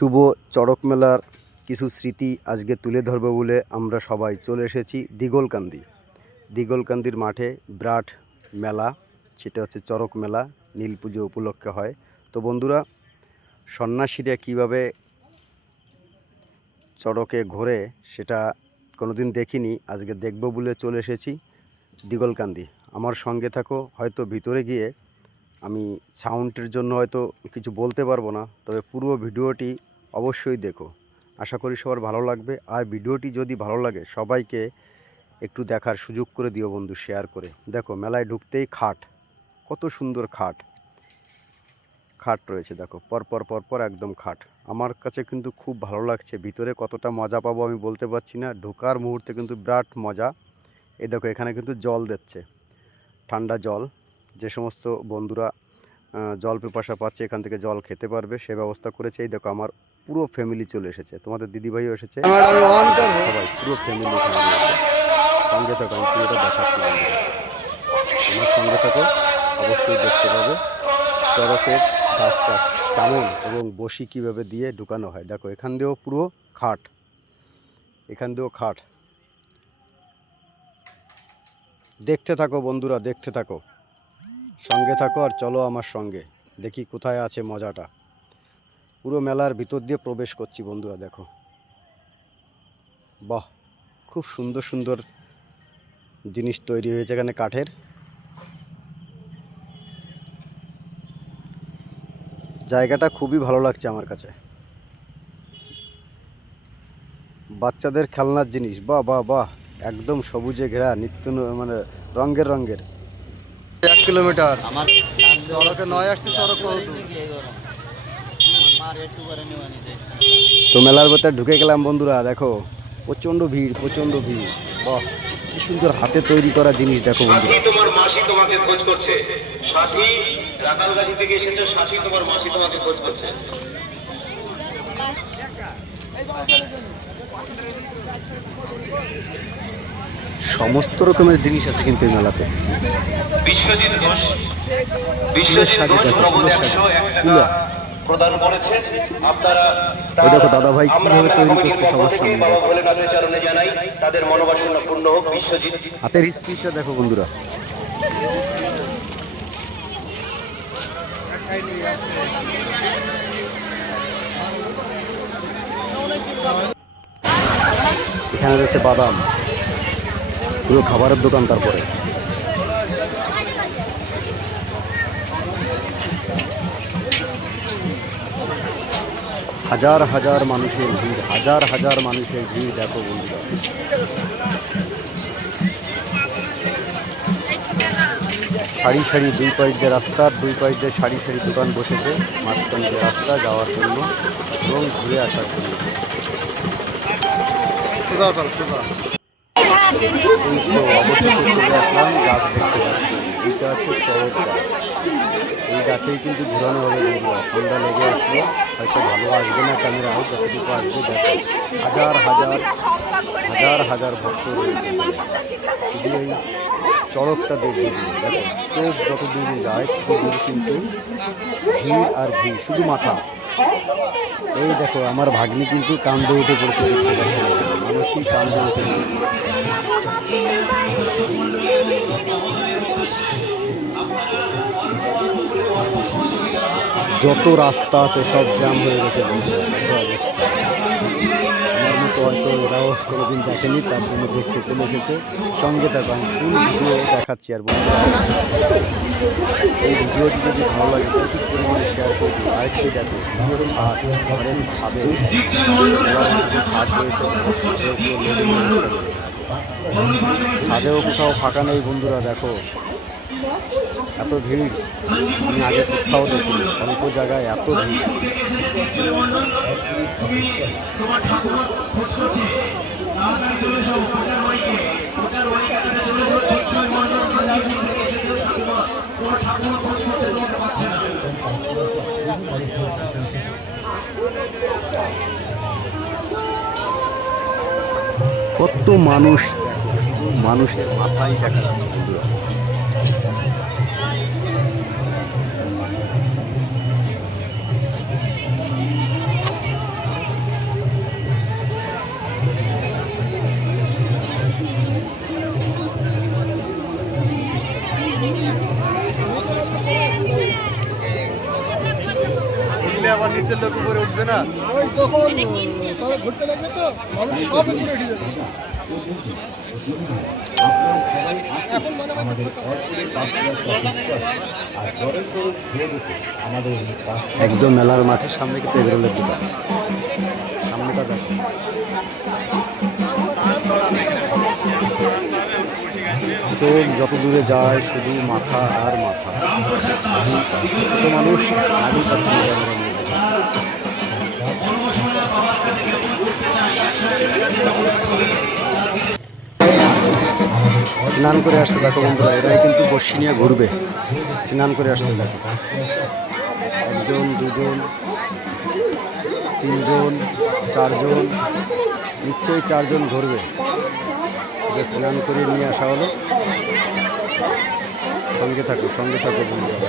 শুভ চড়ক মেলার কিছু স্মৃতি আজকে তুলে ধরবো বলে আমরা সবাই চলে এসেছি দিগলকান্দির মাঠে বিরাট মেলা, সেটা হচ্ছে চড়ক মেলা, নীল পুজো উপলক্ষে হয়। তো বন্ধুরা, সন্ন্যাসীরা কীভাবে চড়কে ঘোরে সেটা কোনোদিন দেখিনি, আজকে দেখব বলে চলে এসেছি দিগলকান্দি। আমার সঙ্গে থাকো। হয়তো ভিতরে গিয়ে আমি সাউন্ডের জন্য হয়তো কিছু বলতে পারবো না, তবে পুরো ভিডিওটি অবশ্যই দেখো। আশা করি সবার ভালো লাগবে। আর ভিডিওটি যদি ভালো লাগে সবাইকে একটু দেখার সুযোগ করে দিও বন্ধু, শেয়ার করে। দেখো, মেলায় ঢুকতেই খাট, কত সুন্দর খাট রয়েছে। দেখো, পরপর একদম খাট। আমার কাছে কিন্তু খুব ভালো লাগছে। ভিতরে কতটা মজা পাবো আমি বলতে পারছি না। ঢোকার মুহূর্তে কিন্তু বিরাট মজা। এই দেখো, এখানে কিন্তু জল দিচ্ছে, ঠান্ডা জল। যে সমস্ত বন্ধুরা জল পিপাসা পাচ্ছে এখান থেকে জল খেতে পারবে, সে ব্যবস্থা করেছে। এই দেখো, আমার পুরো ফ্যামিলি চলে এসেছে, তোমাদের দিদিভাইও এসেছে, সবাই পুরো ফ্যামিলি এখানে রয়েছে। সঙ্গে থাকো, আমি পুরোটা দেখাচ্ছি বন্ধুরা। আমার সঙ্গে থাকো, অবশ্যই দেখতে পাবে চড়কের গাছটা কেমন এবং বসি কীভাবে দিয়ে ঢুকানো হয়। দেখো, এখান দিয়েও পুরো খাট, এখান দিয়েও খাট। দেখতে থাকো বন্ধুরা, দেখতে থাকো, সঙ্গে থাকো আর চলো আমার সঙ্গে, দেখি কোথায় আছে মজাটা। পুরো মেলার ভিতর দিয়ে প্রবেশ করছি বন্ধুরা। দেখো, বাহ, খুব সুন্দর সুন্দর জিনিস তৈরি হয়েছে এখানে কাঠের। জায়গাটা খুবই ভালো লাগছে আমার কাছে। বাচ্চাদের খেলনার জিনিস, বাহ বাহ বাহ, একদম সবুজে ঘেরা, নিত্য মানে রঙের 1 কিলোমিটার সড়কে নয় আসতে সড়ক কত। তো মেলার ভেতরে ঢুকে গেলাম বন্ধুরা। দেখো, প্রচণ্ড ভিড়। বাহ, কি সুন্দর হাতে তৈরি করা জিনিস। দেখো বন্ধুরা, তোমার মাসি তোমাকে খোঁজ করছে। সাথী রাতালগাছি থেকে এসেছে, সাথী তোমার মাসি তোমাকে খোঁজ করছে। সমস্ত রকমের জিনিস আছে কিন্তু এই মেলাতে। বিশ্বজিৎ ঘোষ প্রদান করেছেন। আপনারা দেখো দাদা ভাই কিভাবে তৈরি করছে সবার সামনে। বাবা ভোলেনাথের চরণে জানাই তাদের মনোবাসনা পূর্ণ হোক। বিশ্বজিৎ হাতের স্পিডটা দেখো বন্ধুরা। এখানে রয়েছে বাদাম, পুরো খাবারের দোকান। তারপরে হাজার মানুষের ভিড়, হাজার মানুষের ভিড়। দেখো বন্ধুরা, সারি দুই পাশ দিয়ে রাস্তার দুই পাশ দিয়ে সারি দোকান বসেছে, মাঝখান দিয়ে রাস্তা যাওয়ার জন্য এবং ঘুরে আসার জন্য। অবশেষে চলে আসলাম গাছ দেখতে পাচ্ছি। এইটা হচ্ছে চড়ক গাছ। এই গাছেই কিন্তু ঘোরানো হবে বন্ধুরা। সন্ধ্যা লেগে আসলো, হয়তো ভালো আসবে না ক্যামেরা, যতটুকু আসবে দেখো। হাজার ভক্ত রয়েছে। শুধু এই চড়কটা দেখবে, দেখো চোখ যত দূর যায় তত দূর কিন্তু ভিড় আর ভিড়, শুধু মাথা। এই দেখো, আমার ভাগ্নি কিন্তু কান্দে উঠে পড়েছে, দেখতে পাচ্ছে মানুষই কান্দে উঠে। যত রাস্তা আছে সব জ্যাম হয়ে গেছে বন্ধুরা, দেখো অবস্থা। আমার মতো হয়তো এরাও কোনোদিন দেখেনি, তার জন্য দেখতে চলে এসেছে। সঙ্গে থাকো, আমি ফুল ভিডিও দেখাচ্ছি। আর বন্ধুরা, এই ভিডিওটি যদি ভালো লাগে প্রচুর পরিমাণে শেয়ার করে দিই। আরেকটি দেখো, পুরো ছাদ, ঘরের ছাদে ছাদ রয়েছে, ছাদেও কোথাও ফাঁকা নেই বন্ধুরা। দেখো, এত ভিড় আমি আগে কোথাও দেখিনি। অল্প জায়গায় এত ভিড়। কত মানুষ, দেখো শুধু মানুষের মাথাই দেখা যাচ্ছে বন্ধুরা। আবার নিচের লোক উপরে উঠবে না? ওই যখন সবাই ঘুরতে লাগবে তো মানুষ সব উপরে উঠে যাবে। এখন মনে করছে একদম মেলার মাঠের সামনে কিন্তু এগরোলের দোকান, সামনেটা দেখো। চোখ যত দূরে যায় শুধু মাথা আর মাথা। ছোট মানুষ আগেই পাচ্ছি না ক্যামেরা নিয়ে দেখো। স্নান করে আসছে দেখো বন্ধুরা, এরাই কিন্তু বর্ষি নিয়ে ঘুরবে। স্নান করে আসছে দেখো, একজন, দুজন, তিনজন, চারজন, নিশ্চয়ই চারজন ঘুরবে। এদের স্নান করে নিয়ে আসা হলো। সঙ্গে থাকো বন্ধুরা।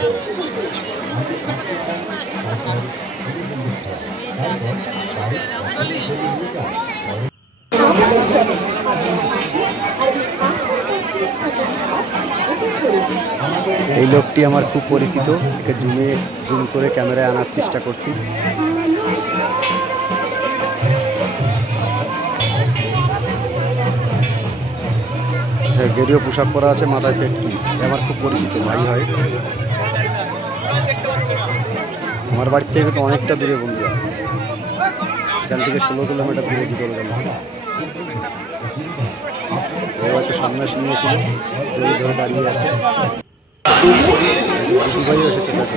এই লোকটি আমার খুব পরিচিত, একে জুম করে ক্যামেরায় আনার চেষ্টা করছি। গেরুয়া পোশাক পরা আছে, মাথায় ফেটকি, আমার খুব পরিচিত ভাই হয়। আমার বাড়ি থেকে তো অনেকটা দূরে বন্ধুরা, এখান থেকে 16 কিলোমিটার দূরে দিগলগান। হয়তো সন্ন্যাস নিয়েছিল, দড়ি ধরে দাঁড়িয়ে আছে। দুবাই এসেছে দেখো।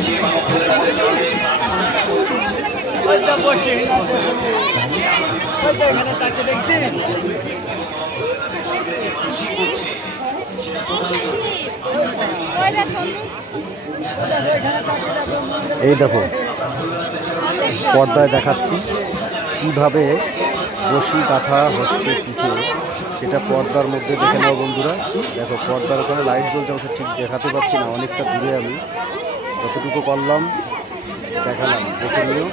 এই দেখো পর্দায় দেখাচ্ছি কিভাবে বসি গাঁথা হচ্ছে পিঠে, সেটা পর্দার মধ্যে দেখে নাও বন্ধুরা। দেখো পর্দার ওখানে লাইট জ্বলছে, আমাকে ঠিক দেখাতে পারছি না, অনেকটা দূরে আমি যতটুকু পারলাম দেখালাম, দেখে নিও।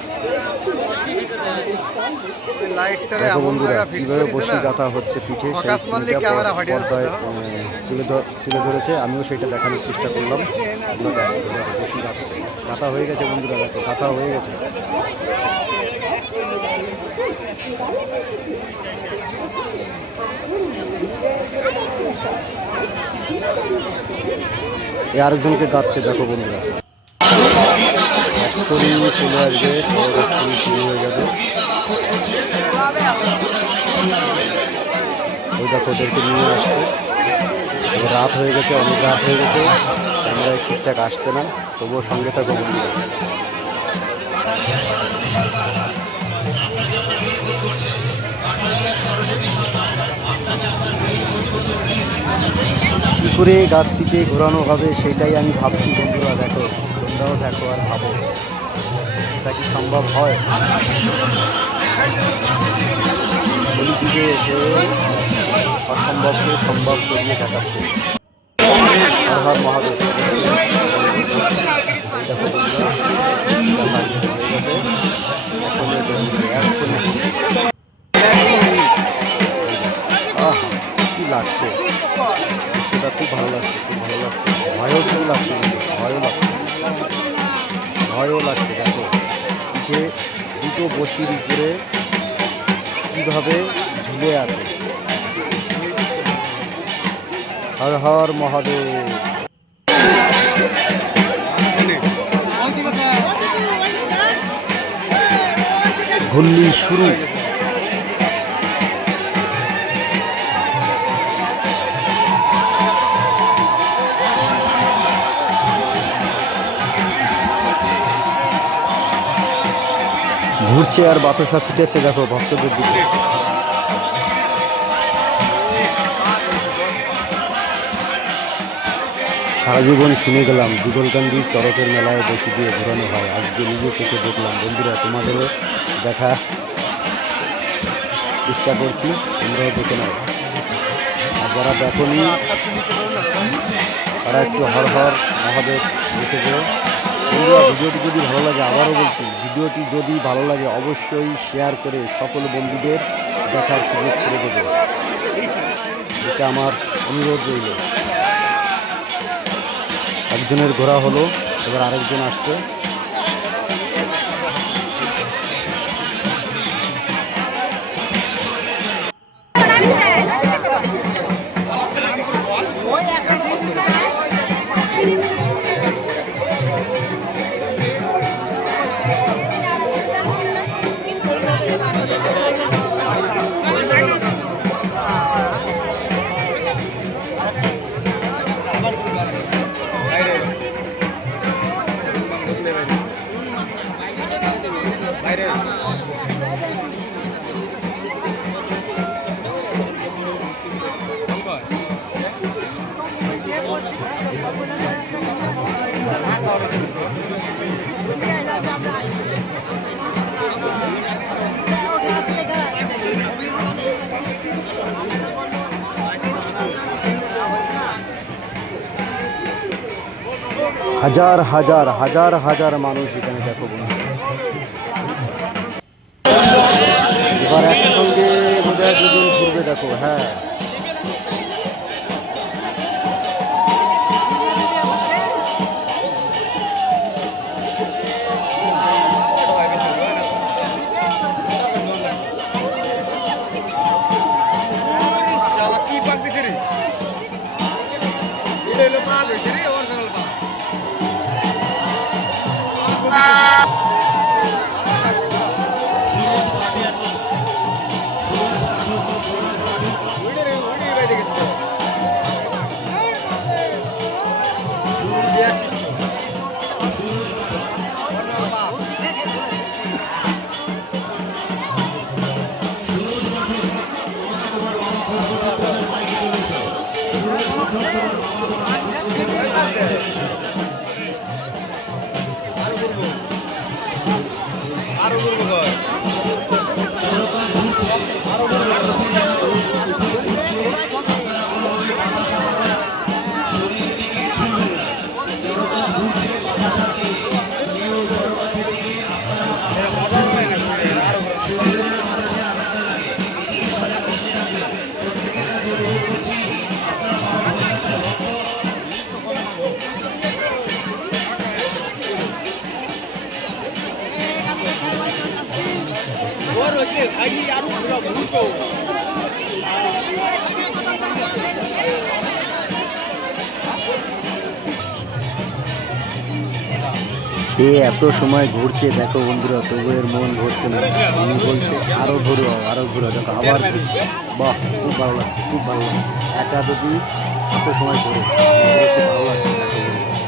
দেখো বন্ধুরা কীভাবে বসি গাঁথা হচ্ছে পিঠে, সেই পর্দায় তুলে ধরেছে, আমিও সেটা দেখানোর চেষ্টা করলাম। দেখো বসি গাঁথছে, গাঁথা হয়ে গেছে বন্ধুরা, দেখো গাঁথা হয়ে গেছে। আরেকজনকে গাচ্ছে দেখো বন্ধুরা, এক্ষুনি চলে আসবে, এক্ষুনি শুরু হয়ে যাবে। ওই দেখো ওদেরকে নিয়ে আসছে, রাত হয়ে গেছে, অনেক রাত হয়ে গেছে, ক্যামেরায় ঠিকঠাক আসছে না, তবুও সঙ্গে থাকো বন্ধুরা। কী করে গাছটিকে ঘোরানো হবে সেটাই আমি ভাবছি বন্ধুরা। দেখো তোমরাও দেখো আর ভাবো, এটা কি সম্ভব হয়? কলিযুগে এসে অসম্ভবকে সম্ভব করিয়ে দেখাচ্ছে। হর হর মহাদেব। দেখো বন্ধুরা হয়ে গেছে, কি লাগছে, সেটা খুব ভালো লাগছে, ভয়ও খুব লাগছে, ভয়ও লাগছে। দেখো পিঠে দুটো বসির উপরে কীভাবে ঝুলে আছে। হর হর মহাদেব। ঘূর্ণি শুরু। ঘুরছে আর বাতাসা ছিটাচ্ছে দেখো ভক্তদের দিকে। সারা জীবন শুনে গেলাম যুগলকান্দির চড়কের মেলায় বসে দিয়ে ঘোরানো হয়, আজকে নিজের চোখে দেখলাম বন্ধুরা। তোমাদেরও দেখা চেষ্টা করছি, তোমরাও দেখে নাও। আর যারা দেখোনি তারা একটু হর হর মহাদেব লিখে দিও বন্ধুরা। ভিডিওটি যদি ভালো লাগে, আবারও বলছি, ভিডিওটি যদি ভালো লাগে অবশ্যই শেয়ার করে সকল বন্ধুদের দেখার সুযোগ করে দেবে, এটা আমার অনুরোধ রইল। একজনের ঘোরা হলো, এবার আরেকজন আসছে। হাজার হাজার হাজার হাজার মানুষ এখানে দেখো বন্ধু। এবার একসঙ্গে বোধহয় দুজন ঘুরবে দেখো। হ্যাঁ, এ এত সময় ঘুরছে দেখো বন্ধুরা, তবু এর মন ভরছে না। উনি বলছে আরো ঘুরো আরো ঘুরো, দেখো আবার ঘুরছে। বাহ, খুব ভালো লাগছে, খুব ভালো লাগছে। একা যদি এত সময় ঘুরে খুব ভালো লাগছে দেখো বন্ধুরা।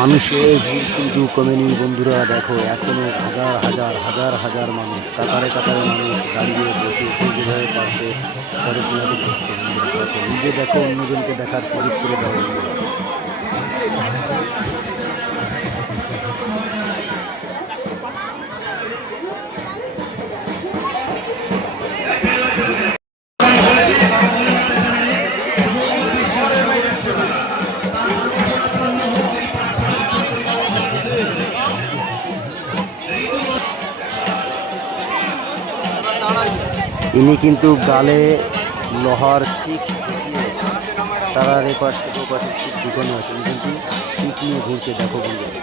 মানুষের ভিড় কিন্তু কমেনি বন্ধুরা, দেখো এখনো হাজার হাজার হাজার হাজার মানুষ, কাতারে কাতারে মানুষ দাঁড়িয়ে বসে যে যেভাবে পারছে চারিদিকে দেখছে বন্ধুরা। দেখো নিজে দেখো, অন্যজনকে দেখার সুযোগ করে দাও বন্ধুরা। ইনি কিন্তু গালে লোহার শিখ ঢুকিয়ে তারার এপাশ থেকে ওপাশে শিখ ঢুকানো আছে, ইনি কিন্তু শিখ নিয়ে ঘুরছে দেখো বন্ধুরা।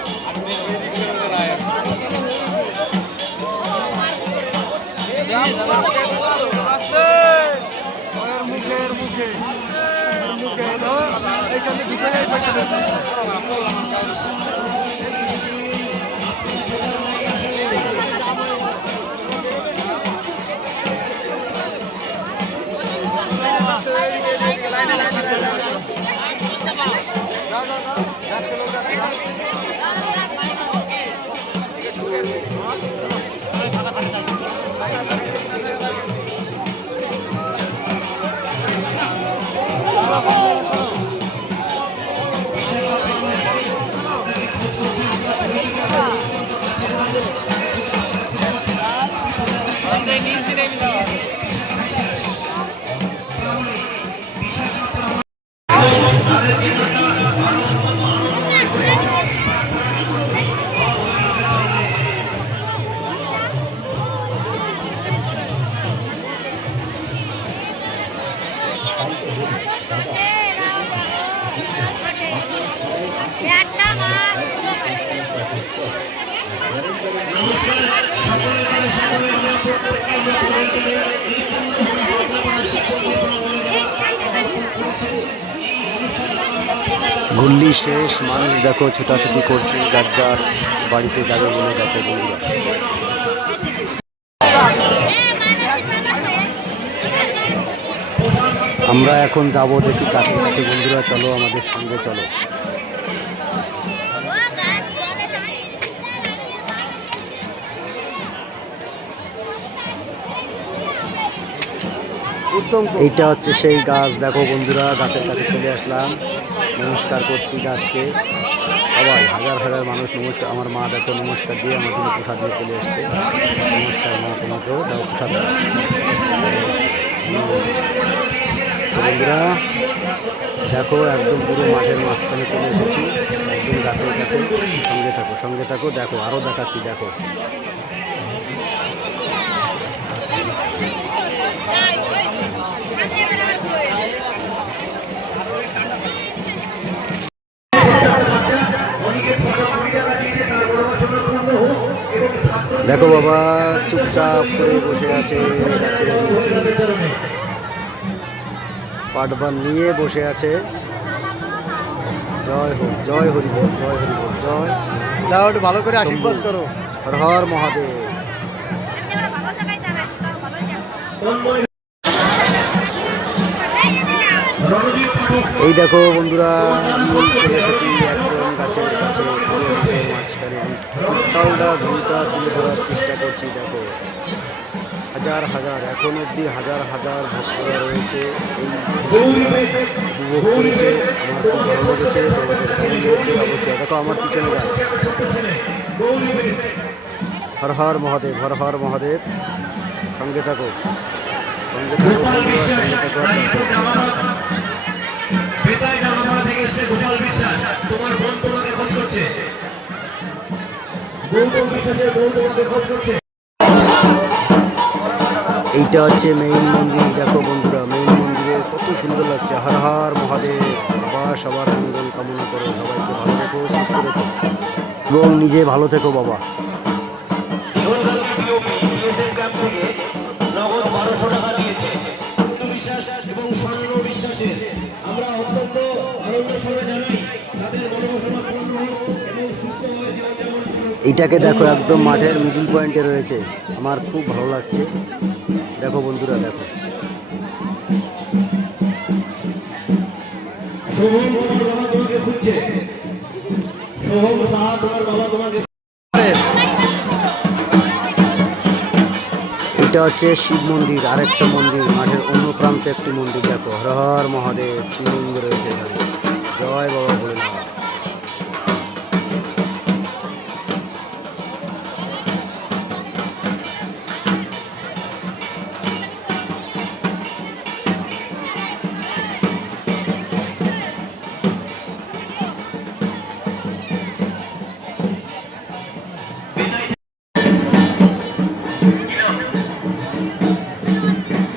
এইখানে ঢুকে যাই পেটে বেরোতেছে। গুল্লি শেষ, মানুষ দেখো ছোটাছুটি করছে যার যার বাড়িতে যাবে বলে দেখো বন্ধুরা। আমরা এখন যাব দেখি কাছের কাছে বন্ধুরা, চলো আমাদের সঙ্গে চলো। এইটা হচ্ছে সেই গাছ দেখো বন্ধুরা, গাছের কাছে চলে আসলাম, নমস্কার করছি গাছকে। সবাই হাজার হাজার মানুষ নমস্কার, আমার মা দেখো নমস্কার দিয়ে আমার জন্য প্রসাদ দিয়ে চলে এসছে। নমস্কার মা, তোমাকেও দাও প্রসাদ দাও। বন্ধুরা দেখো একদম পুরো মাঠের মাঝখানে চলে এসেছি, একদম গাছের কাছে। সঙ্গে থাকো সঙ্গে থাকো, দেখো আরও দেখাচ্ছি দেখো। দেখো বাবা চুপচাপ করে বসে আছে গাছের নিচে, পাটবান নিয়ে বসে আছে। জয় হরি, জয় হরি বল, জয় হরি বল, জয়। যাও একটু ভালো করে আশীর্বাদ করো। হর হর মহাদেব। এই দেখো বন্ধুরা, আমি চলে এসেছি একদম গাছের কাছে, পুরো মাঠের মাঝখানে। টোটালটা ভিউটা তুলে ধরার চেষ্টা করছি। দেখো হাজার হাজার, এখন অবধি হাজার হাজার ভক্তরা রয়েছে, এই উপভোগ করেছে। আমার খুব ভালো লেগেছে, তোমাদের কেমন লেগেছে অবশ্যই। দেখো আমার পিছনে গাছ। হর হর মহাদেব, হর হর মহাদেব। সঙ্গে থাকো সঙ্গে থাকো বন্ধুরা, সঙ্গে থাকো। এইটা হচ্ছে মেইন মন্দির। দেখো বন্ধুরা মেইন মন্দিরে কত সুন্দর লাগছে। হর হর মহাদেব। আবার সবার মঙ্গল কামনা করো, সবাইকে ভালো রেখো, সুস্থ রেখো এবং নিজে ভালো থেকো বাবা। এইটাকে দেখো একদম মাঠের মিডল পয়েন্টে রয়েছে, আমার খুব ভালো লাগছে। দেখো বন্ধুরা দেখো। এটা হচ্ছে শিব মন্দির, আরেকটা মন্দির, মাঠের অন্য প্রান্তে একটি মন্দির। দেখো, হর হর মহাদেব, শিবলিঙ্গ রয়েছে এখানে। জয় বাবা ভোলেনাথ।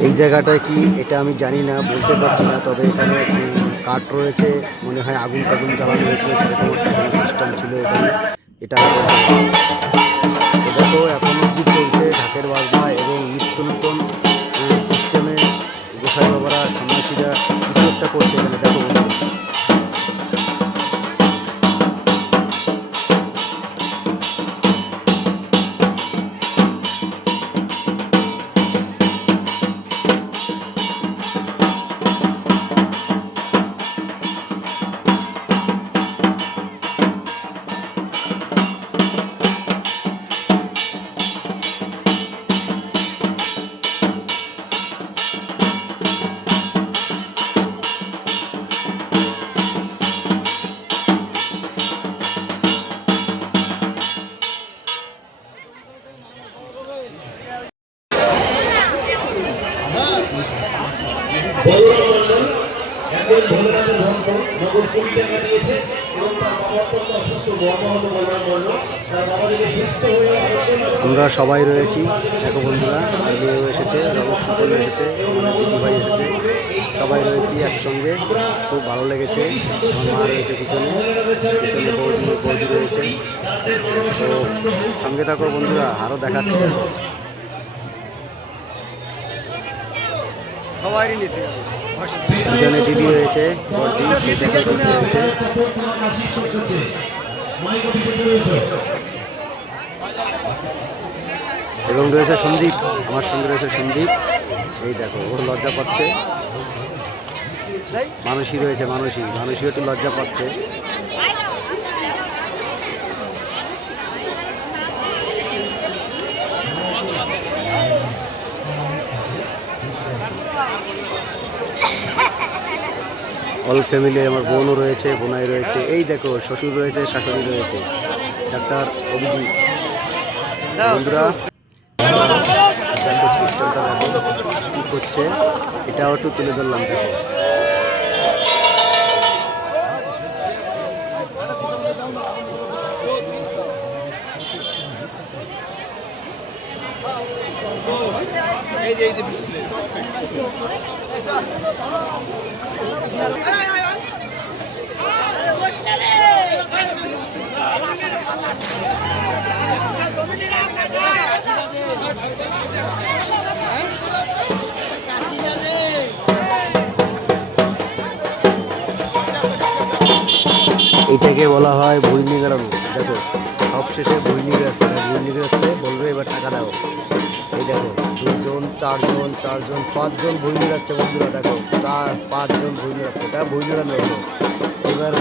এই জায়গাটায় কি এটা আমি জানি না, বলতে পারছি না, তবে এখানে কাঠ রয়েছে, মনে হয় আগুন টাগুন জ্বালানো হয়েছিল, সেরকম একটা সিস্টেম ছিল এখানে। এটা এটা তো এখন অব্দি চলছে ঢাকের বাজনা এবং নিত্য নতুন সিস্টেমে গোসাই বাবারা সন্ন্যাসীরা কিছু একটা করছে এখানে। দেখো বন্ধুরা। আমরা সবাই রয়েছি, দেখো বন্ধুরা, আর মেয়েও এসেছে, রমেশ সুকল এসেছে, আমাদের দিদিভাই এসেছে, সবাই রয়েছি একসঙ্গে। খুব ভালো লেগেছে। আমার মা রয়েছে পিছনে, পিছনে বৌদি রয়েছে। তো সঙ্গে থাকো বন্ধুরা, আরও দেখাচ্ছি। সবাই নিচে পিছনে দিদি রয়েছে, বড়দি রয়েছে, এবং রয়েছে সন্দীপ, আমার সঙ্গে রয়েছে সন্দীপ। এই দেখো, ওর লজ্জা পাচ্ছে। মানুষই রয়েছে, মানুষই একটু লজ্জা পাচ্ছে। অল ফ্যামিলি, আমার বোনও রয়েছে, বোনাই রয়েছে। এই দেখো, শ্বশুর রয়েছে, শাশুড়ি রয়েছে, ডাক্তার অভিজিৎ। বন্ধুরা দেখো, সিস্টেমটা দেখো কী করছে, এটাও একটু তুলে ধরলাম। দেখো, এটাকে বলা হয় বই নিয়ে গেলানো। দেখো, সব শেষে বই নিয়ে আসছে, বলবে এবার টাকা দাও। এই দেখো, 2জন 4জন 5জন বই নিয়ে যাচ্ছে বন্ধুরা। দেখো, 4-5জন বই নিয়ে যাচ্ছে, এটা বই নিয়ে হলো। এবার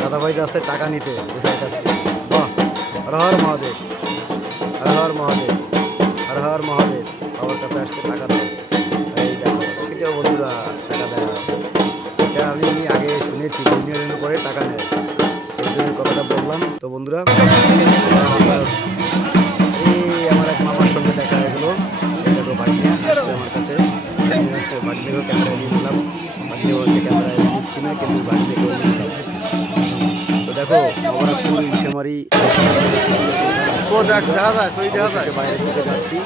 দাদা ভাই যাচ্ছে টাকা নিতে গোসাইয়ের কাছ থেকে। বাহ, হর হর মহাদেব, হর হর মহাদেব, হর হর মহাদেব। বাবার কাছে আসছে টাকা দাও। এই দেখো, দেখেছো বন্ধুরা, টাকা দেয়। এটা আমি আগে শুনেছি, বই নিয়ে পরে টাকা নেয়, সেই জন্য কথাটা বললাম। তো বন্ধুরা, এই আমার এক মামার সঙ্গে দেখা এগুলো। এই দেখো, বাগনিয়া আসছে আমার কাছে, বাগনিকেও ক্যামেরায় নিয়ে নিলাম। বাগনি বলছে ক্যামেরায় নিচ্ছি না, কিন্তু বাগনি করে নিলাম। তো দেখো, আমরা পুরো ইসেমারি বাইরের দিকে যাচ্ছি,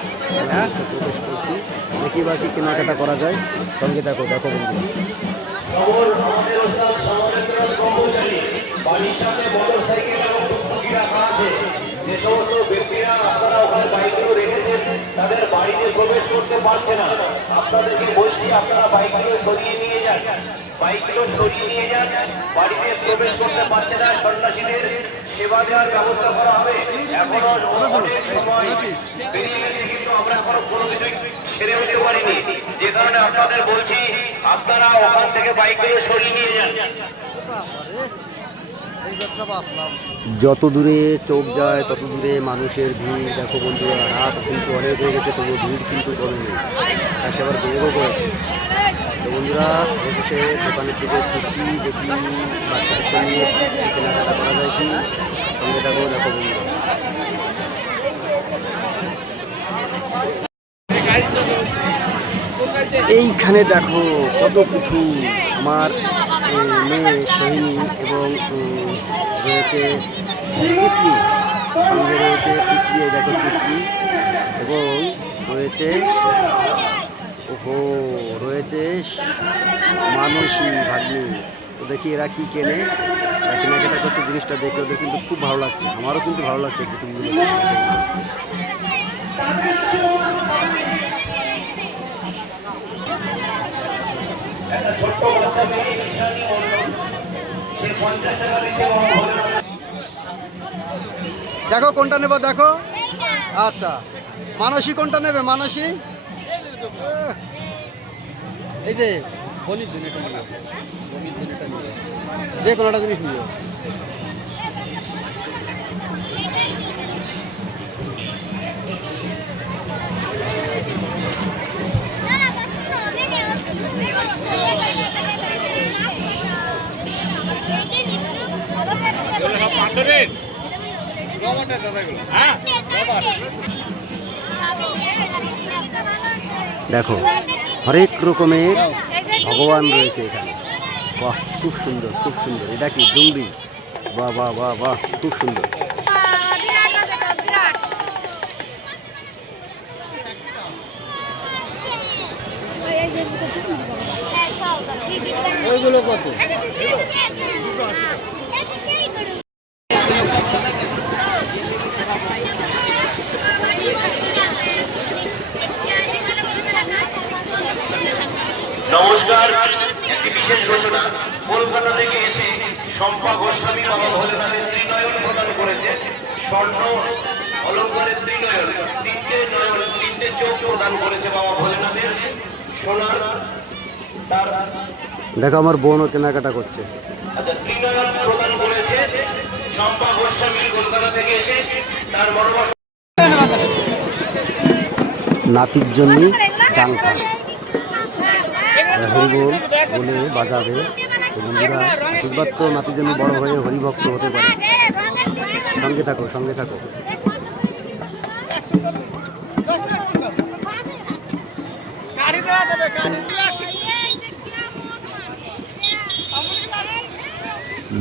হ্যাঁ, প্রবেশ করছি। দেখি বাকি কেনাকাটা করা যায়, সঙ্গে দেখো। দেখো বন্ধুরা, বাড়ির সামনে মোটরসাইকেল এবং টুকটুকি রাখা আছে। যে সমস্ত ব্যক্তিরা আপনারা ওখানে বাইকগুলো রেখেছেন, তাদের বাড়িতে প্রবেশ করতে পারছে না। আপনাদেরকে বলছি, আপনারা বাইকগুলো সরিয়ে নিয়ে যান, বাড়িতে প্রবেশ করতে পারছে না। সন্ন্যাসীদের সেবা দেওয়ার ব্যবস্থা করা হবে। এখনো অনেক সময় বেরিয়ে গেছে, কিন্তু আমরা এখনো কোনো কিছুই সেরে উঠতে পারিনি। যে কারণে আপনাদের বলছি, আপনারা ওখান থেকে বাইকগুলো সরিয়ে নিয়ে যান। যত দূরে চোখ যায় তত দূরে মানুষের ভিড়। দেখো বন্ধুরা, রাত কিন্তু অনেক হয়ে গেছে, তবু ভিড় কিন্তু কমেনি, আর সে আবার বেগও করেছে। তো বন্ধুরা, অবশেষে দোকানের দিকে ঘুরছি, দেখি বাচ্চাদেরকে নিয়ে কেনাকাটা করা যায় কি। সঙ্গে থাকো, দেখো বন্ধুরা। এইখানে দেখো কত পুতুল। আমার মেয়ে সোহিনী এবং রয়েছে তিতলি, সঙ্গে রয়েছে তিতলি, এই দেখো তিতলি, এবং রয়েছে রয়েছে মানসী ভাগ্নি। তো দেখি এরা কি কেনে, কেনাকাটা করছে। জিনিসটা দেখে ওদের কিন্তু খুব ভালো লাগছে, আমারও কিন্তু ভালো লাগছে পুতুলগুলো। দেখো কোনটা নেব, দেখো। আচ্ছা, মানসী কোনটা নেবে? মানসী এই যে বনির দুনিটা নিবে, বনির দুনিটা নিবে, যে কোনোটা জিনিস নিবে। দেখো হরেক রকমের ভগবান রয়েছে এখানে। বাহ, খুব সুন্দর, খুব সুন্দর। এটা কি ডুংরি? বাহ বাহ বাহ বাহ, খুব সুন্দর। ওইগুলো কত? নমস্কার, একটি বিশেষ ঘোষণা। কলকাতা থেকে এসে শম্পা গোস্বামী বাবা ভোলেনাথের ত্রিনয়ন প্রদান করেছে। স্বর্ণ অলঙ্কারের ত্রিনয়ন, তিনটে চোখ প্রদান করেছে বাবা ভোলেনাথের। সোনার তার দেখো আমার বোনও কেনাকাটা করছে। আচ্ছা, ত্রিনয়ন প্রদান করেছে শম্পা গোস্বামী কলকাতা থেকে এসে। তার বড় নাতির জন্য ডাঙ্কা হরিবোল বলে বাজাবে। তো বন্ধুরা, আশীর্বাদ করো নাতির জন্য বড় হয়ে হরিভক্ত হতে পারে। সঙ্গে থাকো, সঙ্গে থাকো।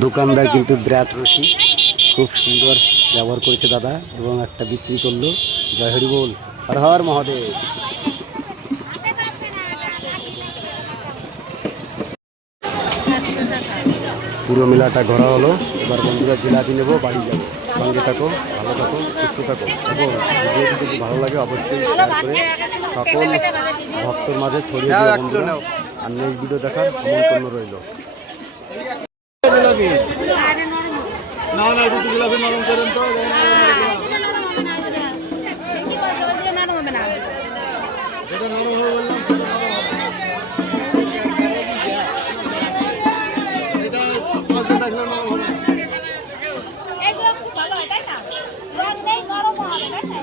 দোকানদার কিন্তু বিরাট রসিক, খুব সুন্দর ব্যবহার করেছে দাদা, এবং একটা বিক্রি করলো। জয় হরি বল, হর হর মহাদেব। পুরো মেলাটা ঘোরা হলো। এবার বন্ধুরা জিলাপি নেবো, বাড়ি যাবো। সঙ্গে থাকো, ভালো থাকো, সুস্থ থাকো, এবং ভিডিওটি যদি ভালো লাগে অবশ্যই শেয়ার করে সকল ভক্তর মাঝে ছড়িয়ে দিও বন্ধুরা। আর নেক্সট ভিডিও দেখার আমন্ত্রণ রইল। না না, যদি জিলাপি নরম করেন তো এটা নরম হবে বললাম, সেটা নরম হবে। এটা 5 দিন রাখলে নরম হবে। এগুলো খুব ভালো হয়, তাই না? রং নেই, নরম হবে, তাই না?